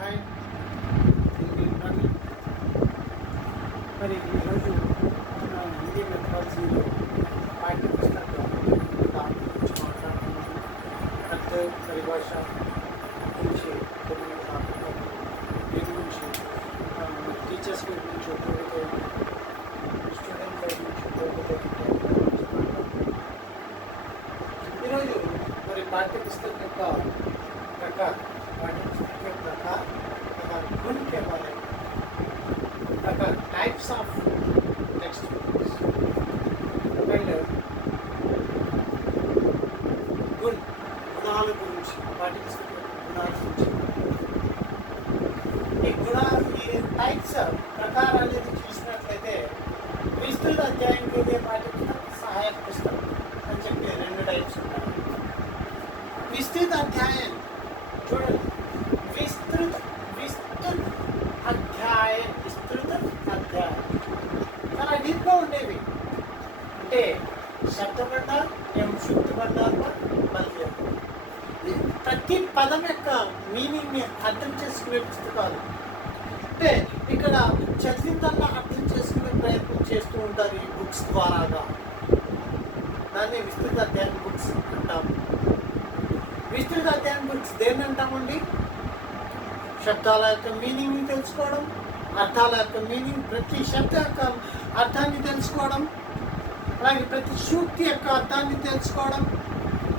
Hi, నేను రవి. మరి ఈరోజు మన హిందీ మెథడాలజీలో పాఠ్య పుస్తకం దాని గురించి మాట్లాడుతున్నాము. అర్థ పరిభాష గురించి కొన్ని మాట్లాడుతున్నాము. దీని గురించి టీచర్స్ గురించి ఉపయోగితే స్టూడెంట్ గురించి ఉపయోగితే ఈరోజు మరి పాఠ్య పుస్తకం యొక్క प्रकार पाठ्य पुस्तक के प्रकार गुण के बारे में प्रकार टाइप्स ऑफ टेक्स्ट बुक्स पहले गुण गुणाల గురించి పాఠ్య పుస్తకం గుణాల గురించి ఈ గుణాలు ఈ టైప్స్ ప్రకారం అనేది చూసినట్లయితే విస్తృత అధ్యాయం के పాఠ్య పుస్తకం సహాయక పుస్తకం అని చెప్పి రెండు టైప్స్ ఉంటాయి. విస్తృత అధ్యాయం చూడండి, విస్తృత అధ్యాయం చాలా డీప్గా ఉండేవి. అంటే శబ్దబండారు శుద్ధబండారు బల్యం ప్రతి పదం యొక్క మీనింగ్ని అర్థం చేసుకునే పుస్తకాలు. అంటే ఇక్కడ చదివిందల్లా అర్థం చేసుకునే ప్రయత్నం చేస్తూ ఉంటారు ఈ బుక్స్ ద్వారాగా. దాన్ని విస్తృత అధ్యాయం బుక్స్ అంటాము. విస్తృత అధ్యాయం బుక్స్ దేన్ని అంటామండి? శబ్దాల యొక్క మీనింగ్ని తెలుసుకోవడం, అర్థాల యొక్క మీనింగ్, ప్రతి శబ్ద యొక్క అర్థాన్ని తెలుసుకోవడం, అలాగే ప్రతి సూక్తి యొక్క అర్థాన్ని తెలుసుకోవడం,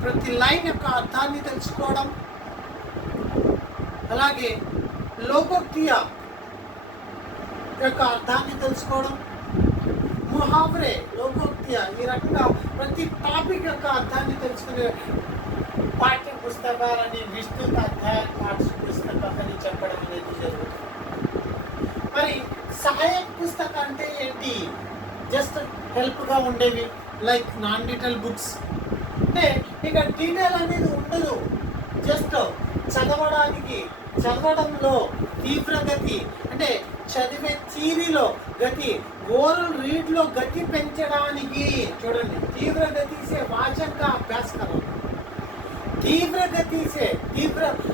ప్రతి లైన్ యొక్క అర్థాన్ని తెలుసుకోవడం, అలాగే లోకోక్తియ యొక్క అర్థాన్ని తెలుసుకోవడం, ముహావరే లోకోక్తియ ఈ రకంగా ప్రతి టాపిక్ యొక్క అర్థాన్ని తెలుసుకునే పాఠ్య పుస్తకాలని విస్తృత అధ్యాయ పాఠ్య పుస్తకం అని చెప్పడం అనేది జరుగుతుంది. మరి సహాయక పుస్తకం అంటే ఏంటి? జస్ట్ హెల్ప్గా ఉండేవి, లైక్ నాన్ డీటెయిల్ బుక్స్. అంటే ఇక డీటెయిల్ అనేది ఉండదు, జస్ట్ చదవడంలో తీవ్రగతి, అంటే చదివే థియరీలో గతి, ఓరల్ రీడ్లో గతి పెంచడానికి. చూడండి, తీవ్రగతి సే వాచన్ కా అభ్యాస్ కరం. తీవ్ర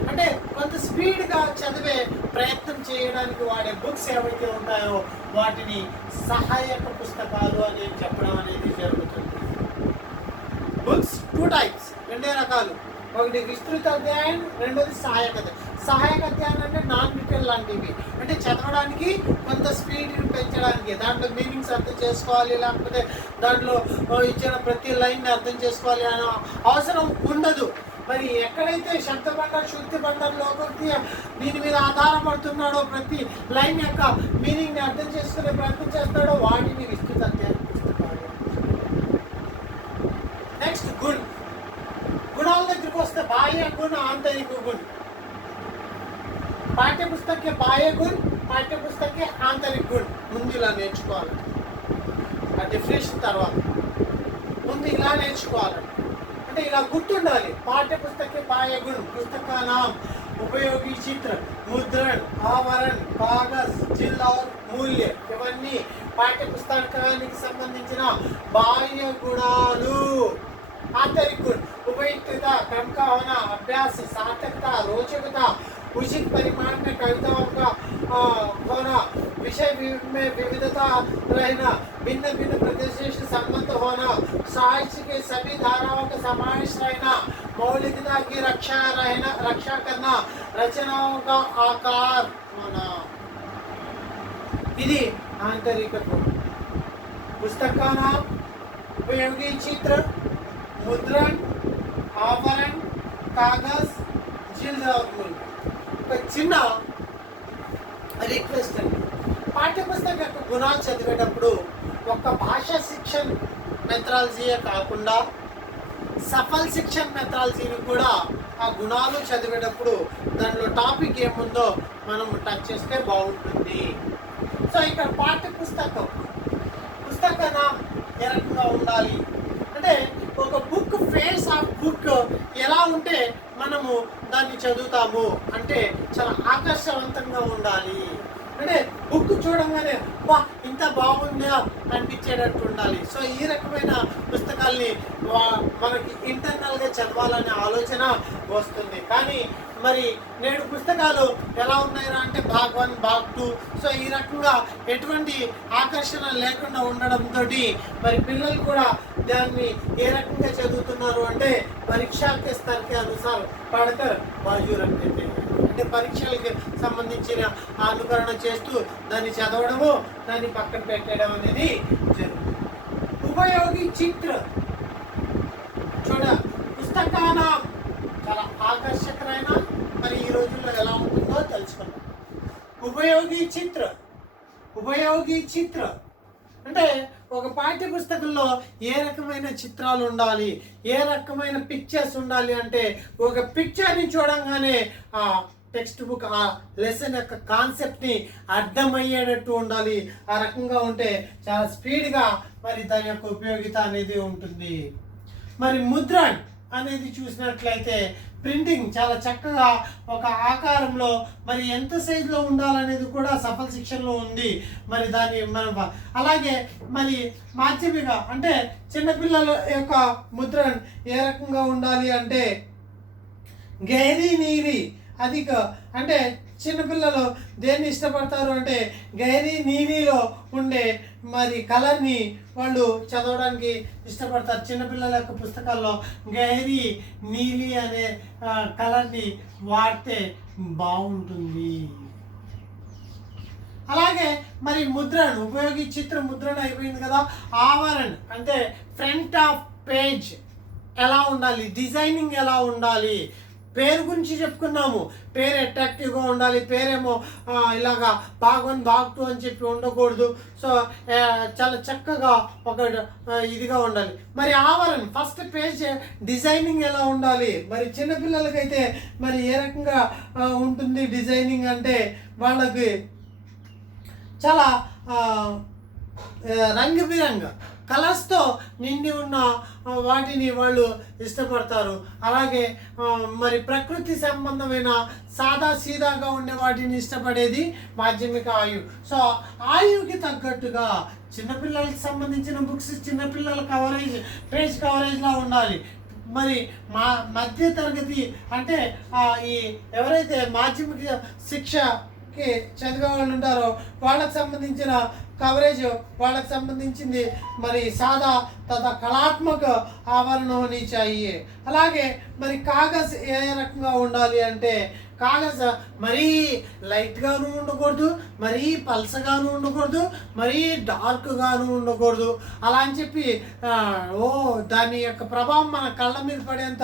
అంటే కొంత స్పీడ్గా చదివే ప్రయత్నం చేయడానికి వాడే బుక్స్ ఏవైతే ఉంటాయో వాటిని సహాయక పుస్తకాలు అని చెప్పడం అనేది జరుగుతుంది. బుక్స్ టూ టైప్స్, రెండే రకాలు. ఒకటి విస్తృత అధ్యాయం, రెండోది సహాయక అధ్యాయం. సహాయక అధ్యాయం అంటే నాన్ డీటెయిల్ లాంటివి, అంటే చదవడానికి కొంత స్పీడ్ని పెంచడానికి, దాంట్లో మీనింగ్స్ అర్థం చేసుకోవాలి, లేకపోతే దాంట్లో ఇచ్చిన ప్రతి లైన్ని అర్థం చేసుకోవాలి అనే అవసరం ఉండదు. మరి ఎక్కడైతే శబ్ద బండర్, శుద్ధి బండర్, లోకోక్తి దీని మీద ఆధారపడుతున్నాడో, ప్రతి లైన్ యొక్క మీనింగ్ని అర్థం చేసుకునే ప్రయత్నం చేస్తాడో వాటిని విస్తృత అధ్యాయం పుస్తకాలు. నెక్స్ట్ గుణాల దగ్గరికి వస్తే బాహ్య గుణ, ఆంతరిక గుణ. పాఠ్య పుస్తక బాహ్య గుణ, పాఠ్య పుస్తక ఆంతరిక గుణ ముందు ఇలా నేర్చుకోవాలి. ఆ డెఫినేషన్ తర్వాత ముందు ఇలా నేర్చుకోవాలి. అంటే ఇలా గుర్తుండాలి. పాఠ్య పుస్తక బాహ్య గుణ, पुस्तक का नाम, उपयोगी चित्र, मुद्रण, आवरण, कागज, जिल्द और मूल्य ఇవన్నీ పాఠ్య పుస్తకానికి సంబంధించిన బాహ్య గుణాలు. आंतरिक गुण उपयुक्तता, क्रम का होना, अभ्यास, सार्थकता, रोचकता, उचित परिमाण में कविताओं का होना, विषय में विविधता रहना, भिन्न प्रदेशों से संबंध होना, साहित्य के सभी धाराओं का समावेश रहना, मौलिकता की रक्षा करना, रचनाओं का आकार होना. ఇది आंतरिक गुण. पुस्तक का नाम, उपयोगी चित्र, मुद्रण, आवरण, कागज, जिल्द और मूल्य. ఒక చిన్న రిక్వెస్ట్ అండి, పాఠ్యపుస్తకం యొక్క గుణాలు చదివేటప్పుడు ఒక భాషా శిక్షణ మెథడాలజీయే కాకుండా సఫల్ శిక్షణ మెథడాలజీని కూడా ఆ గుణాలు చదివేటప్పుడు దానిలో టాపిక్ ఏముందో మనం టచ్ చేస్తే బాగుంటుంది. సో ఇక్కడ పుస్తకం ఏ రకంగా ఉండాలి అంటే, ఒక బుక్ ఫేస్ ఆఫ్ బుక్ ఎలా ఉంటే మనము దాన్ని చదువుతాము అంటే చాలా ఆకర్షవంతంగా ఉండాలి. అంటే బుక్ చూడంగానే వా ఇంత బాగుందా అనిపించేటట్టు ఉండాలి. సో ఈ రకమైన పుస్తకాల్ని మనకి ఇంటర్నల్గా చదవాలనే ఆలోచన వస్తుంది. కానీ మరి నేడు పుస్తకాలు ఎలా ఉన్నాయిరా అంటే భాగ్ 1 భాగ్ 2. సో ఈ రకంగా ఎటువంటి ఆకర్షణ లేకుండా ఉండడంతో మరి పిల్లలు కూడా దాన్ని ఏ రకంగా చదువుతున్నారు అంటే పరీక్షా के स्तर के अनुसार पढ़कर बाजू रख देते हैं. అంటే పరీక్షలకు సంబంధించిన అనుకరణ చేస్తూ దాన్ని చదవడము, దాన్ని పక్కన పెట్టడం అనేది జరుగుతుంది. ఉపయోగి చిత్ర చూడ పుస్తకాల చాలా ఆకర్షకమైన మరి ఈ రోజుల్లో ఎలా ఉంటుందో తెలుసుకున్నాం. ఉపయోగి చిత్ర అంటే ఒక పాఠ్య పుస్తకంలో ఏ రకమైన చిత్రాలు ఉండాలి, ఏ రకమైన పిక్చర్స్ ఉండాలి అంటే ఒక పిక్చర్ని చూడంగానే ఆ టెక్స్ట్ బుక్ ఆ లెసన్ యొక్క కాన్సెప్ట్ని అర్థమయ్యేటట్టు ఉండాలి. ఆ రకంగా ఉంటే చాలా స్పీడ్గా మరి దాని యొక్క ఉపయోగిత అనేది ఉంటుంది. మరి ముద్రణ అనేది చూసినట్లయితే ప్రింటింగ్ చాలా చక్కగా ఒక ఆకారంలో మరి ఎంత సైజులో ఉండాలనేది కూడా సఫల్ శిక్షణలో ఉంది. మరి దాన్ని మనం అలాగే మరి మాధ్యమిక అంటే చిన్నపిల్లల యొక్క ముద్రణ ఏ రకంగా ఉండాలి అంటే గహరీ నీలి అధిక అంటే చిన్నపిల్లలు దేన్ని ఇష్టపడతారు అంటే గహరీ నీలిలో ఉండే మరి కలర్ని వాళ్ళు చదవడానికి ఇష్టపడతారు. చిన్నపిల్లల యొక్క పుస్తకాల్లో గహరీ నీలి అనే కలర్ని వాడితే బాగుంటుంది. అలాగే మరి ముద్రణ చిత్ర ముద్రణ అయిపోయింది కదా. ఆవరణ అంటే ఫ్రంట్ ఆఫ్ పేజ్ ఎలా ఉండాలి, డిజైనింగ్ ఎలా ఉండాలి, పేరు గురించి చెప్పుకున్నాము. పేరు అట్రాక్టివ్గా ఉండాలి, పేరేమో ఇలాగా భాగ్ 1 భాగ్ 2 అని చెప్పి ఉండకూడదు. సో చాలా చక్కగా ఒక ఇదిగా ఉండాలి. మరి ఆవరణ ఫస్ట్ పేజ్ డిజైనింగ్ ఎలా ఉండాలి, మరి చిన్నపిల్లలకైతే మరి ఏ రకంగా ఉంటుంది డిజైనింగ్ అంటే వాళ్ళకి చాలా రంగుబిరంగ కలర్స్తో నిండి ఉన్న వాటిని వాళ్ళు ఇష్టపడతారు. అలాగే మరి ప్రకృతి సంబంధమైన సాదా సీదాగా ఉండే వాటిని ఇష్టపడేది మాధ్యమిక ఆయువు. సో ఆయువుకి తగ్గట్టుగా చిన్నపిల్లలకి సంబంధించిన బుక్స్ చిన్నపిల్లల కవరేజ్ పేజ్ కవరేజ్లా ఉండాలి. మరి మధ్య తరగతి అంటే ఈ ఎవరైతే మాధ్యమిక శిక్షకి చదివే వాళ్ళు ఉంటారో వాళ్ళకి సంబంధించిన కవరేజ్ వాళ్ళకి సంబంధించింది మరి సాదా తథా కళాత్మక ఆవరణ హోనీ చాహియే. అలాగే మరి కాగజ్ ఏ రకంగా ఉండాలి అంటే కాగజ్ మరీ లైట్గాను ఉండకూడదు, మరీ పల్సగాను ఉండకూడదు, మరీ డార్క్గాను ఉండకూడదు. అలా అని చెప్పి దాని యొక్క ప్రభావం మన కళ్ళ మీద పడేంత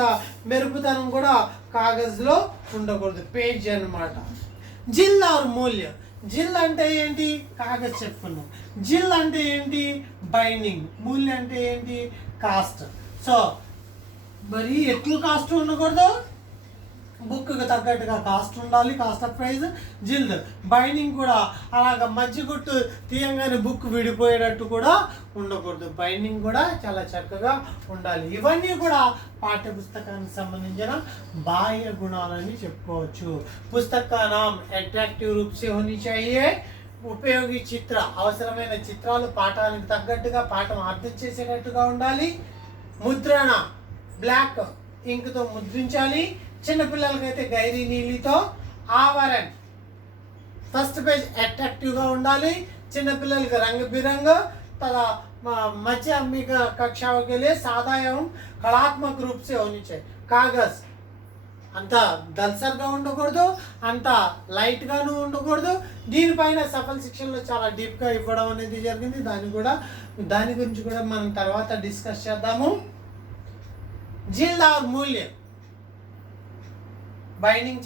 మెరుపుదనం కూడా కాగజ్లో ఉండకూడదు. పేజ్ అన్నమాట. జిల్ ఆర్ మూల్య. జిల్ అంటే ఏంటి, కాగజ్ చెప్పుకున్నాం. జిల్ అంటే ఏంటి, బైండింగ్. మూల్య అంటే ఏంటి, కాస్ట్. సో మరి ఎక్కువ కాస్ట్ ఉండకూడదు, బుక్కి తగ్గట్టుగా కాస్ట్ ఉండాలి, కాస్ట్ ఆఫ్ ప్రైజ్. జిల్డ్ బైండింగ్ కూడా అలాగ మధ్యగుట్టు తీయంగానే బుక్ విడిపోయేటట్టు కూడా ఉండకూడదు. బైండింగ్ కూడా చాలా చక్కగా ఉండాలి. ఇవన్నీ కూడా పాఠ్య పుస్తకానికి సంబంధించిన బాహ్య గుణాలని చెప్పుకోవచ్చు. పుస్తకానాం అట్రాక్టివ్ రూప్ సే హోనీ చాహియే. ఉపయోగి చిత్ర అవసరమైన చిత్రాలు పాఠానికి తగ్గట్టుగా పాఠం అర్థం చేసేటట్టుగా ఉండాలి. ముద్రణ బ్లాక్ ఇంక్తో ముద్రించాలి. చిన్నపిల్లలకైతే గైరీ నీలితో. ఆవరణ ఫస్ట్ పేజ్ అట్రాక్టివ్గా ఉండాలి. చిన్నపిల్లలకి రంగు బిరంగ तथा माध्यमिक कक्षाओं के लिए सादा एवं कलात्मक रूप से होनी चाहिए. कागज అంత దల్సర్గా ఉండకూడదు, అంత లైట్గాను ఉండకూడదు. దీనిపైన సఫల్ శిక్షణలో చాలా డీప్గా ఇవ్వడం అనేది జరిగింది. దాని గురించి కూడా మనం తర్వాత డిస్కస్ చేద్దాము. జిల్ ఆర్ మూల్యం బైండింగ్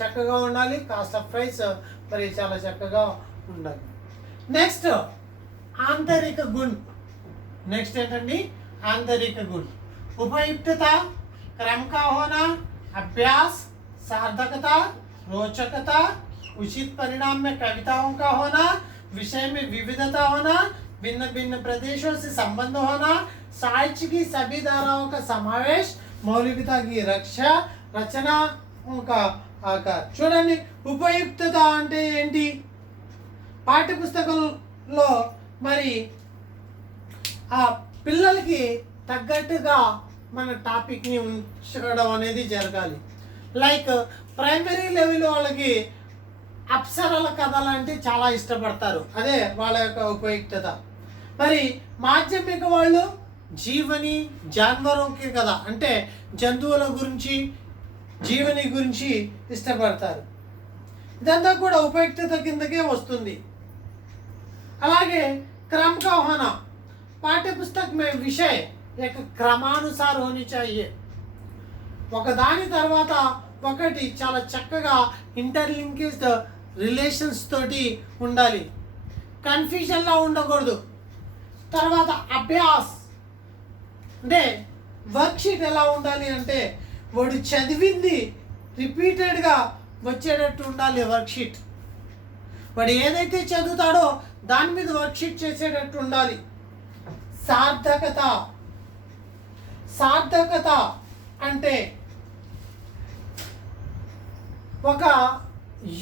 చక్కగా ఉండాలి. కాస్ట్ ఆఫ్ ప్రైస్ మరి చాలా చక్కగా ఉండాలి. నెక్స్ట్ ఆంతరిక గుణ్. నెక్స్ట్ ఏంటండి, ఆంతరిక గుణ్. ఉపయుక్తత, क्रम का होना, अभ्यास, सार्थकता, रोचकता, उचित परिणाम में कविताओं का होना, विषय में विविधता होना, भिन्न भिन्न प्रदेशों से संबंध होना, साहित्य की सभी धाराओं का समावेश, मौलिकता की रक्षा, रचनाओं का आकार. చూడండి, ఉపయుక్తత అంటే ఏంటి? పాఠ్య పుస్తకంలో మరి ఆ పిల్లలకి తగ్గట్టుగా మన టాపిక్ని ఉంచడం అనేది జరగాలి. లైక్ ప్రైమరీ లెవెల్ వాళ్ళకి అప్సరల కథలు అంటే చాలా ఇష్టపడతారు, అదే వాళ్ళ యొక్క ఉపయుక్తత. మరి మాధ్యమిక వాళ్ళు జీవని జాన్వరంకి కథ అంటే జంతువుల గురించి జీవని గురించి ఇష్టపడతారు. ఇదంతా కూడా ఉపయుక్తత కిందకే వస్తుంది. అలాగే क्रम का होना, पाठ्य पुस्तक में विषय एक क्रमानुसार होनी चाहिए. ఒకదాని తర్వాత ఒకటి చాలా చక్కగా ఇంటర్లింకేజ్ రిలేషన్స్ తోటి ఉండాలి, కన్ఫ్యూజన్లా ఉండకూడదు. తర్వాత అభ్యాస్ అంటే వర్క్షీట్ ఎలా ఉండాలి అంటే వాడు చదివింది రిపీటెడ్గా వచ్చేటట్టు ఉండాలి వర్క్షీట్. వాడు ఏదైతే చదువుతాడో దాని మీద వర్క్షీట్ చేసేటట్టు ఉండాలి. సార్థకత, సార్థకత అంటే ఒక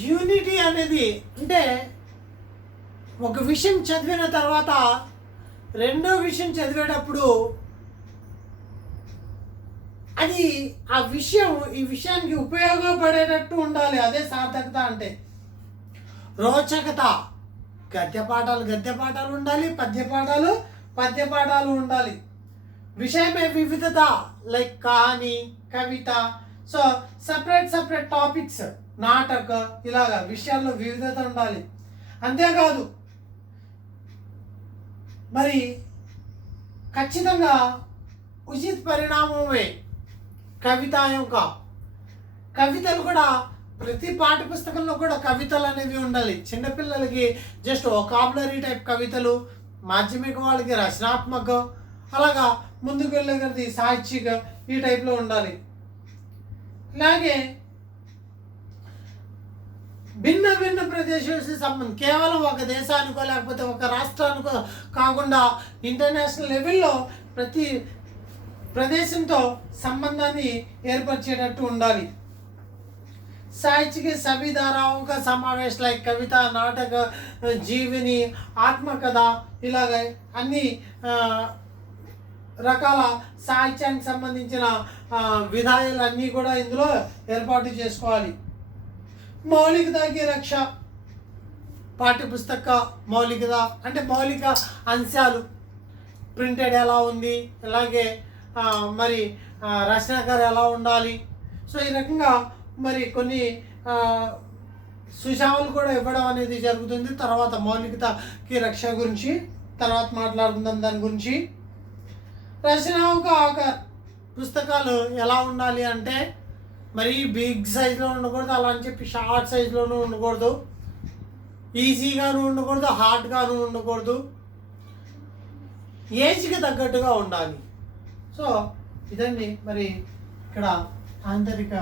యూనిటీ అనేది, అంటే ఒక విషయం చదివిన తర్వాత రెండో విషయం చదివేటప్పుడు అది ఆ విషయం ఈ విషయానికి ఉపయోగపడేటట్టు ఉండాలి, అదే సార్థకత అంటే. రోచకత, గద్య పాఠాలు ఉండాలి, పద్య పాఠాలు ఉండాలి. విషయమే వివిధత, లైక్ కహాని, కవిత, సో సపరేట్ టాపిక్స్, నాటక, ఇలాగా విషయాల్లో వివిధత ఉండాలి. అంతేకాదు మరి ఖచ్చితంగా ఉచిత పరిణామమే కవితలు కూడా ప్రతి పాఠ్య పుస్తకంలో కూడా కవితలు అనేవి ఉండాలి. చిన్నపిల్లలకి జస్ట్ వొకాబులరీ టైప్ కవితలు, మాధ్యమిక వాళ్ళకి రచనాత్మక, అలాగా ముందుకు వెళ్ళేది సాహిత్యిక, ఈ టైప్లో ఉండాలి. ఇలాగే భిన్న ప్రదేశానికి సంబంధం, కేవలం ఒక దేశానికో లేకపోతే ఒక రాష్ట్రానికో కాకుండా ఇంటర్నేషనల్ లెవెల్లో ప్రతి ప్రదేశంతో సంబంధాన్ని ఏర్పరిచేటట్టు ఉండాలి. साहित्य के सभी धाराओं का समावेश लाइक कविता, नाटक, जीवनी, ఆత్మకథ, ఇలాగ అన్ని రకాల సాహిత్యానికి సంబంధించిన విధాయాలన్నీ కూడా ఇందులో ఏర్పాటు చేసుకోవాలి. మౌలికతకి రక్ష, పాఠ్యపుస్తక మౌలికత అంటే మౌలిక అంశాలు, ప్రింటెడ్ ఎలా ఉంది, అలాగే మరి రచనాకారు ఎలా ఉండాలి, సో ఈ రకంగా మరి కొన్ని సూచనలు కూడా ఇవ్వడం అనేది జరుగుతుంది. తర్వాత మౌలికతకి రక్ష గురించి తర్వాత మాట్లాడుకుందాం దాని గురించి. రచనాత్మక పుస్తకాలు ఎలా ఉండాలి అంటే మరి బిగ్ సైజులో ఉండకూడదు, అలా అని చెప్పి షార్ట్ సైజులోనూ ఉండకూడదు, ఈజీగాను ఉండకూడదు, హార్డ్గాను ఉండకూడదు, ఏజ్కి తగ్గట్టుగా ఉండాలి. సో ఇదండి మరి ఇక్కడ ఆంతరిక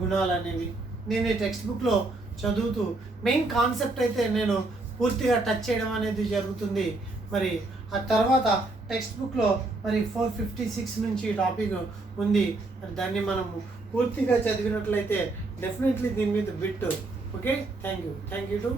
గుణాలు అనేవి. నేను ఈ టెక్స్ట్ బుక్లో చదువుతూ మెయిన్ కాన్సెప్ట్ అయితే నేను పూర్తిగా టచ్ చేయడం అనేది జరుగుతుంది. మరి ఆ తర్వాత టెక్స్ట్ బుక్లో మరి 456 నుంచి టాపిక్ ఉంది. మరి దాన్ని మనము పూర్తిగా చదివినట్లయితే డెఫినెట్లీ దీని మీద bit. Okay, thank you to